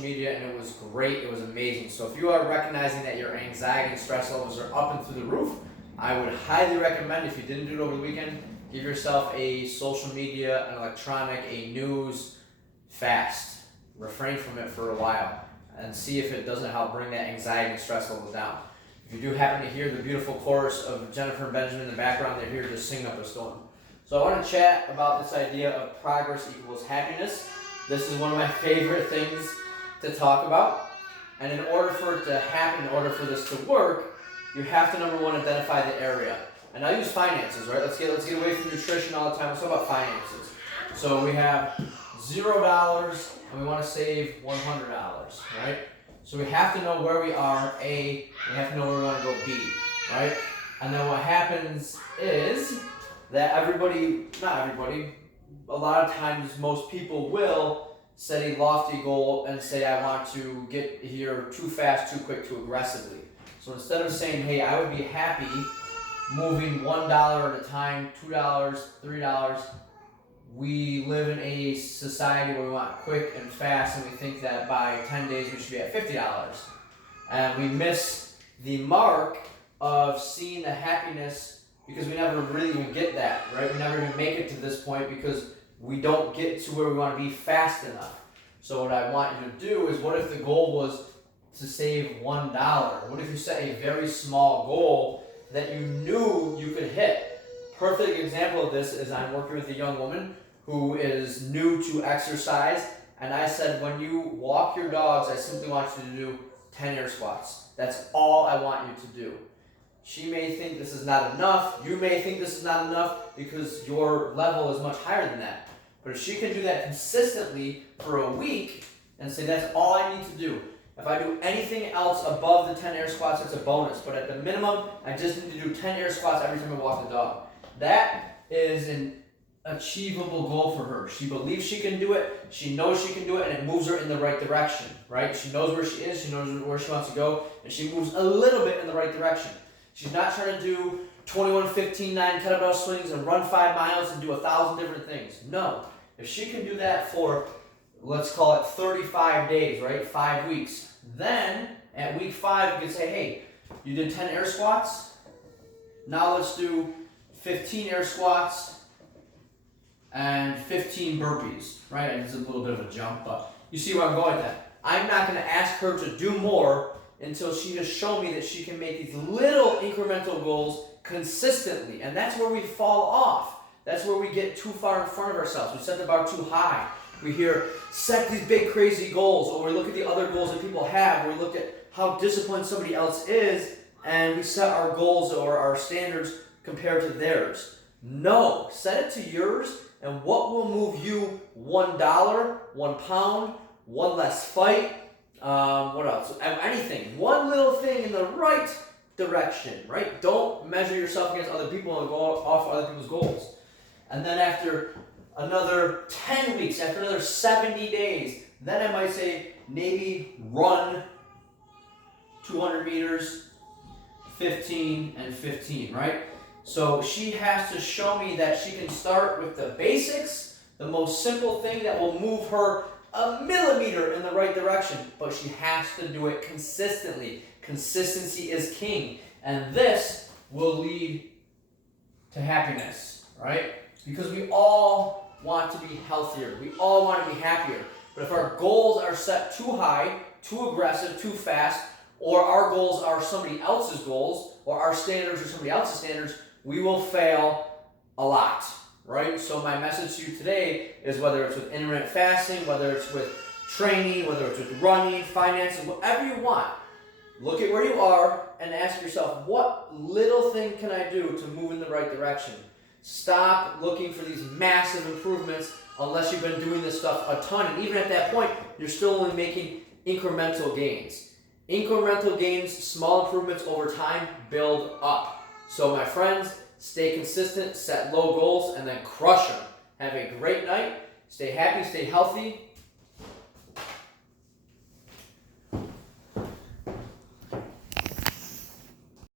media, and it was great. It was amazing. So if you are recognizing that your anxiety and stress levels are up and through the roof, I would highly recommend, if you didn't do it over the weekend, give yourself a social media, an electronic, a news fast. Refrain from it for a while and see if it doesn't help bring that anxiety and stress level down. If you do happen to hear the beautiful chorus of Jennifer and Benjamin in the background, they're here just singing up a storm. So I want to chat about this idea of progress equals happiness. This is one of my favorite things to talk about. And in order for it to happen, in order for this to work, you have to, number one, identify the area. And I use finances, right? Let's get away from nutrition all the time. Let's talk about finances. So we have $0 and we want to save $100, right? So we have to know where we are, A, we have to know where we want to go, B, right? And then what happens is that not everybody, a lot of times most people will set a lofty goal and say, I want to get here too fast, too quick, too aggressively. So instead of saying, hey, I would be happy moving $1 at a time, $2, $3, we live in a society where we want quick and fast, and we think that by 10 days we should be at $50. And we miss the mark of seeing the happiness because we never really even get that, right? We never even make it to this point because we don't get to where we want to be fast enough. So what I want you to do is, what if the goal was to save $1? What if you set a very small goal that you knew you could hit? Perfect example of this is I'm working with a young woman who is new to exercise, and I said, when you walk your dogs, I simply want you to do 10 air squats. That's all I want you to do. She may think this is not enough. You may think this is not enough because your level is much higher than that. But if she can do that consistently for a week and say, that's all I need to do. If I do anything else above the 10 air squats, it's a bonus. But at the minimum, I just need to do 10 air squats every time I walk the dog. That is an achievable goal for her. She believes she can do it. She knows she can do it, and it moves her in the right direction, right? She knows where she is. She knows where she wants to go, and she moves a little bit in the right direction. She's not trying to do 21, 15, 9 kettlebell swings and run 5 miles and do 1,000 different things. No. If she can do that for, let's call it 35 days, right? 5 weeks. Then, at week 5, you can say, hey, you did 10 air squats. Now let's do 15 air squats and 15 burpees, right? And it's a little bit of a jump, but you see where I'm going with that. I'm not going to ask her to do more until she has shown me that she can make these little incremental goals consistently. And that's where we fall off. That's where we get too far in front of ourselves. We set the bar too high. We hear, set these big crazy goals, or we look at the other goals that people have, or we look at how disciplined somebody else is, and we set our goals or our standards compared to theirs. No, set it to yours, and what will move you $1, £1, one less fight, what else? Anything. One little thing in the right direction, right? Don't measure yourself against other people and go off other people's goals. And then after another 10 weeks, after another 70 days, then I might say maybe run 200 meters, 15 and 15, right? So she has to show me that she can start with the basics, the most simple thing that will move her a millimeter in the right direction, but she has to do it consistently. Consistency is king, and this will lead to happiness, right? Because we all want to be healthier. We all want to be happier. But if our goals are set too high, too aggressive, too fast, or our goals are somebody else's goals, or our standards are somebody else's standards, we will fail a lot, right? So my message to you today is, whether it's with intermittent fasting, whether it's with training, whether it's with running, finances, whatever you want, look at where you are and ask yourself, what little thing can I do to move in the right direction? Stop looking for these massive improvements unless you've been doing this stuff a ton. And even at that point, you're still only making incremental gains. Incremental gains, small improvements over time build up. So my friends, stay consistent, set low goals, and then crush them. Have a great night. Stay happy, stay healthy.